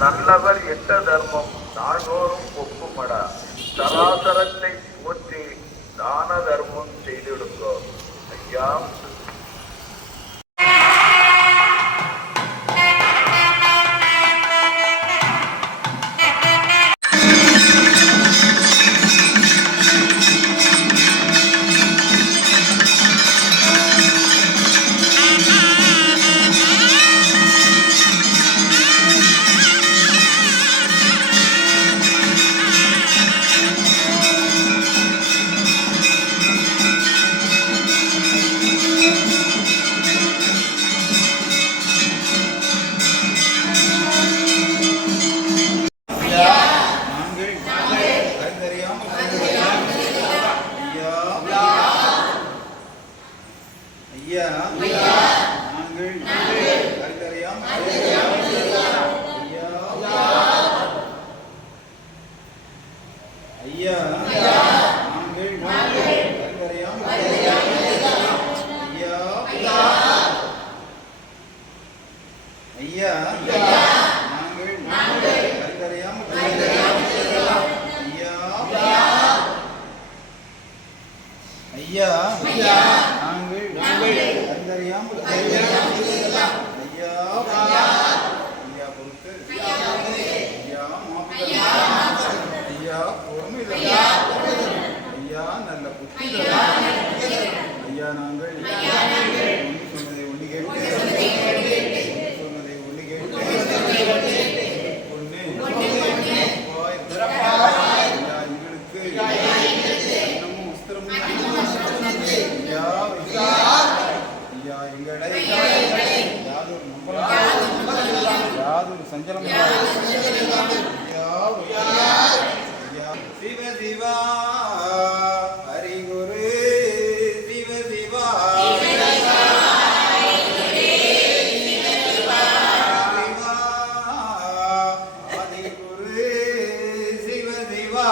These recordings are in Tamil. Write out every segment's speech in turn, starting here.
நல்லவர் எட்ட தர்மம் நாள்தோறும் ஒப்புமடா. சராசரத்தை போற்றி தான தர்மம் செய்திடுங்கோ. ஐயா சஞ்சலம் சிவ சிவா ஹரிகுரு சிவ சிவா ஆதிகுரு சிவ சிவா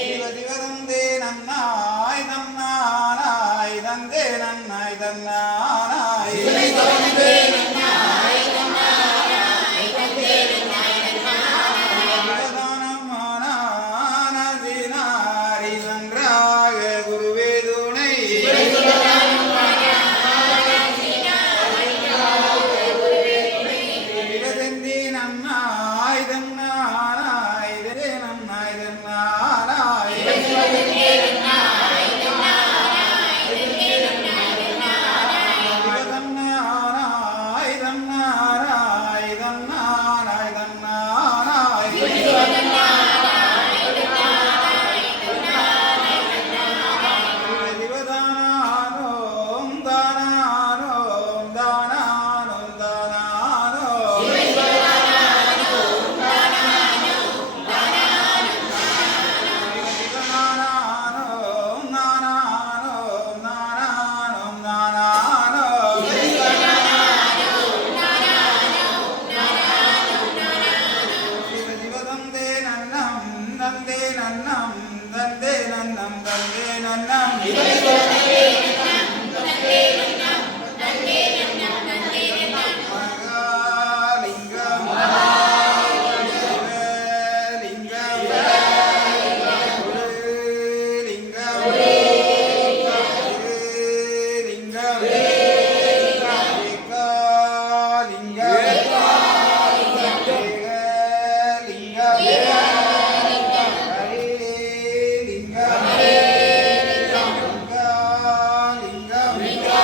சிவசிவதந்தே நன்னாய் தன்னானாய் தந்தே நன்னாய் தன்னானாய் சிவதானமானாரி நன்றாக குருவே துணை சிவதந்தி நன்னாய் தன்னானாய் தே நன்னாய் தன்னானாய் சிவதன்னானாய் தன்னானாய் தன்னானாய் தன்னானாய் சிவதானோம் தானானோம் தானானோம் தானானோ சிவதானானோம் நானானோம் நானானோம் நானானோ சிவசிவதந்தே நன்னம் தந்தே நன்னம் தந்தே நன்னம் தந்தே நன்னம் மகாலிங்கம் சிவலிங்கம் குருலிங்கம் திருலிங்கம் ஏகாலிங்கம் ஏகலிங்கம் ஹரிலிங்கம் லிங்கம் லிங்கம் லிங்கம்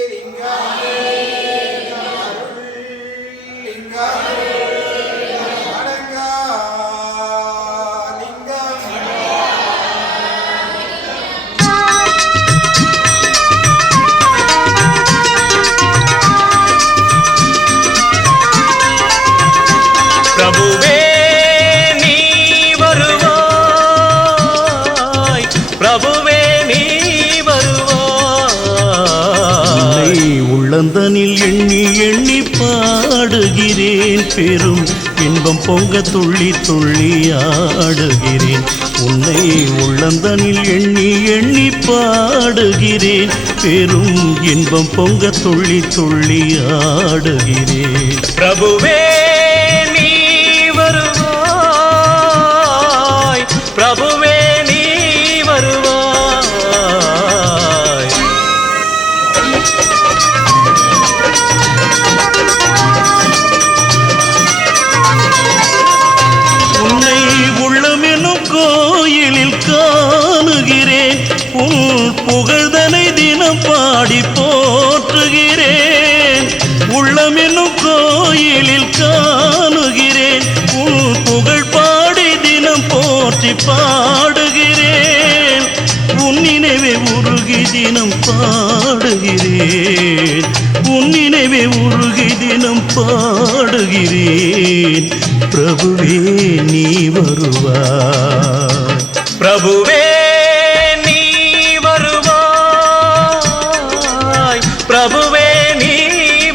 ஆதிலிங்கம் அருள்லிங்கம் அடங்காலிங்கம் பிரபுவே நீ வருவாய், பிரபுவே நீ வருவாய். உள்ளந்தனில் எண்ணி எண்ணி பாடுகிறேன், பெரும் இன்பம் பொங்க துள்ளி துள்ளி ஆடுகிறேன். உன்னை உள்ளந்தனில் எண்ணி எண்ணி பாடுகிறேன், பெரும் இன்பம் பொங்க துள்ளி துள்ளி ஆடுகிறேன். பிரபுவே நீ வருவாய், பிரபுவே நீ வருவாய். உன்னை உள்ளமெனும் கோயிலில் காணுகிறேன், உன் புகழ்தனை தினம் பாடி போற்றுகிறேன். உள்ளமெனும் கோயிலில் காணுகிறேன், உன் புகழ் பாடி தினம் போற்றி பாடுகிறேன். உன் நினைவே உருகி தினம் பாடுகிறேன், உன் நினைவே உருகி தினம் பாடுகிறேன். பிரபுவே நீ வருவாய், பிரபுவே நீ வருவாய், பிரபுவே நீ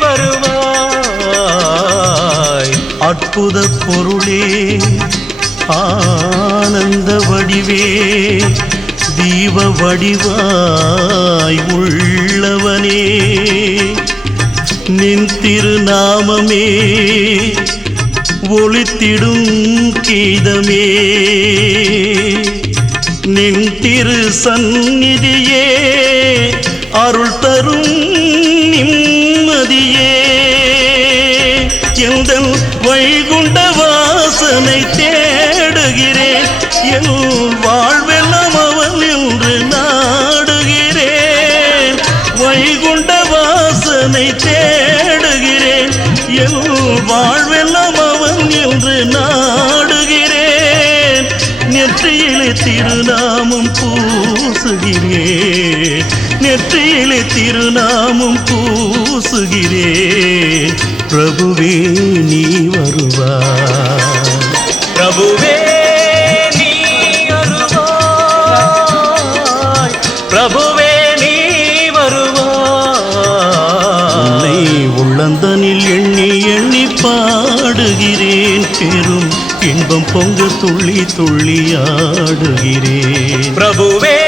வருவாய். அற்புத பொருளே ஆனந்த வடிவே, தீப வடிவாய் உள்ளவனே, நின் திருநாமமே ஒளித்திடும் கீதமே, நின் திரு சந்நிதியே அருள் தரும் நிம்மதியே. எந்தன் வைகுண்ட வாசனை தேடுகிறேன், என் வாழ்வெல்லாம் அவன் என்று நாடுகிறேன். வைகுண்ட வாசனை தேடுகிறேன், என் வாழ்வெல்லாம் அவன் என்று நாடுகிறேன். நெற்றியிலே திருநாமம் பூசுகிறேன், நெற்றியிலே திருநாமம் பூசுகிறேன். பிரபுவே நீ வருவாய், பிரபுவே நீ வருவாய், இன்பம் பொங்க துள்ளி துள்ளி ஆடுகிறேன் பிரபுவே